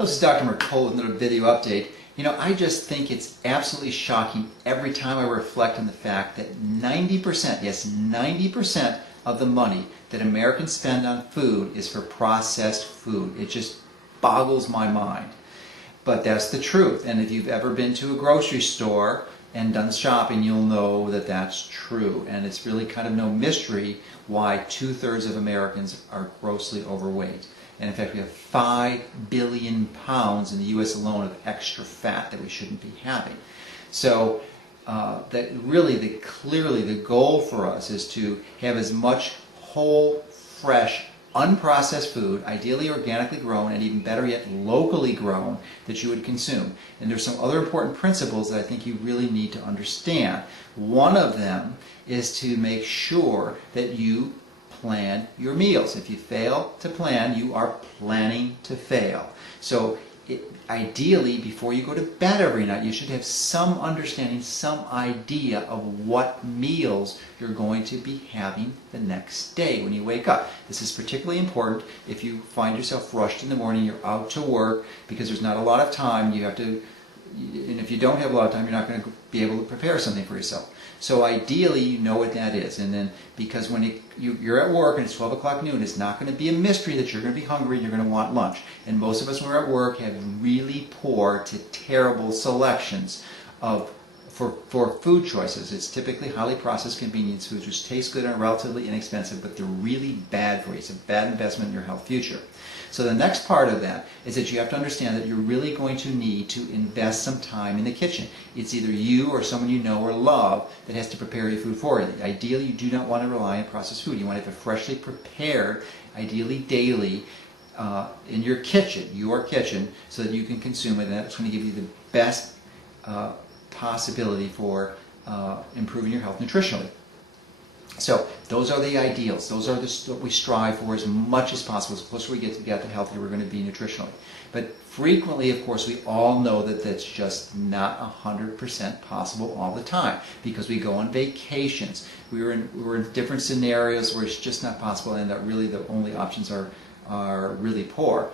This is Dr. Mercola with another video update. You know, I just think it's absolutely shocking every time I reflect on the fact that 90%, yes, 90% of the money that Americans spend on food is for processed food. It just boggles my mind. But that's the truth. And if you've ever been to a grocery store and done shopping, you'll know that that's true. And it's really kind of no mystery why 2/3 of Americans are grossly overweight. And in fact, we have 5 billion pounds in the U.S. alone of extra fat that we shouldn't be having. So that really, clearly the goal for us is to have as much whole, fresh, unprocessed food, ideally organically grown, and even better yet, locally grown, that you would consume. And there's some other important principles that I think you really need to understand. One of them is to make sure that you plan your meals. If you fail to plan, you are planning to fail. So ideally, before you go to bed every night, you should have some understanding, some idea of what meals you're going to be having the next day when you wake up. This is particularly important if you find yourself rushed in the morning, you're out to work, because there's not a lot of time. You have to, and if you don't have a lot of time, you're not going to be able to prepare something for yourself. So ideally, you know what that is. And then, because when you're at work and it's 12 o'clock noon, it's not going to be a mystery that you're going to be hungry and you're going to want lunch. And most of us when we're at work have really poor to terrible selections for food choices. It's typically highly processed convenience foods which taste good and are relatively inexpensive, but they're really bad for you. It's a bad investment in your health future. So the next part of that is that you have to understand that you're really going to need to invest some time in the kitchen. It's either you or someone you know or love that has to prepare your food for you. Ideally, you do not want to rely on processed food. You want to have it freshly prepared, ideally daily, in your kitchen, so that you can consume it, and that's going to give you the best possibility for improving your health nutritionally. So those are the ideals. Those are what we strive for as much as possible. The closer we get to the healthier we're going to be nutritionally. But frequently, of course, we all know that that's just not 100% possible all the time, because we go on vacations. We're in different scenarios where it's just not possible, and that really the only options are really poor.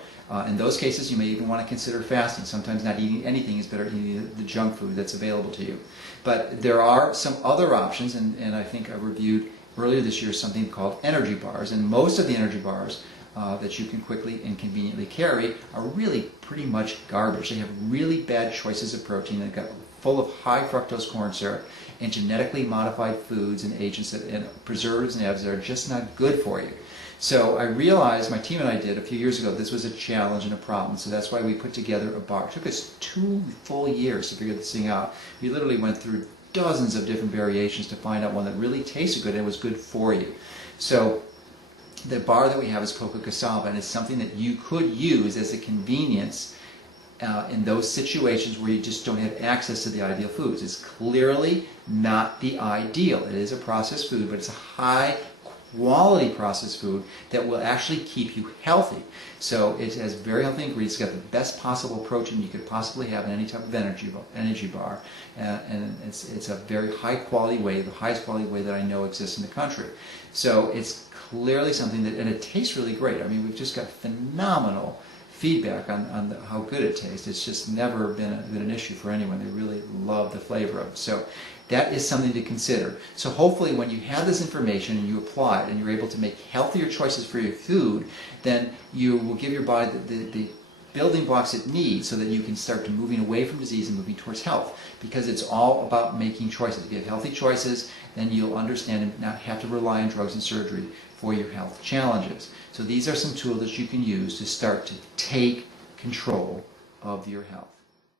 In those cases, you may even want to consider fasting. Sometimes not eating anything is better than eating the junk food that's available to you. But there are some other options, and I think I reviewed earlier this year something called energy bars. And most of the energy bars that you can quickly and conveniently carry are really pretty much garbage. They have really bad choices of protein. They've got full of high fructose corn syrup and genetically modified foods and agents and preservatives and additives that are just not good for you. So I realized, my team and I did a few years ago, this was a challenge and a problem. So that's why we put together a bar. It took us 2 full years to figure this thing out. We literally went through dozens of different variations to find out one that really tasted good and was good for you. So the bar that we have is Coco Cassava, and it's something that you could use as a convenience in those situations where you just don't have access to the ideal foods. It's clearly not the ideal. It is a processed food, but it's a high quality processed food that will actually keep you healthy. So it has very healthy ingredients. It's got the best possible protein you could possibly have in any type of energy bar, and it's a very high quality whey, the highest quality whey that I know exists in the country. So it's clearly something that, and it tastes really great. I mean, we've just got phenomenal feedback on how good it tastes. It's just never been an issue for anyone. They really love the flavor of it. So that is something to consider. So hopefully when you have this information and you apply it and you're able to make healthier choices for your food, then you will give your body the building blocks it needs so that you can start to moving away from disease and moving towards health, because it's all about making choices. If you have healthy choices, then you'll understand and not have to rely on drugs and surgery for your health challenges. So these are some tools that you can use to start to take control of your health.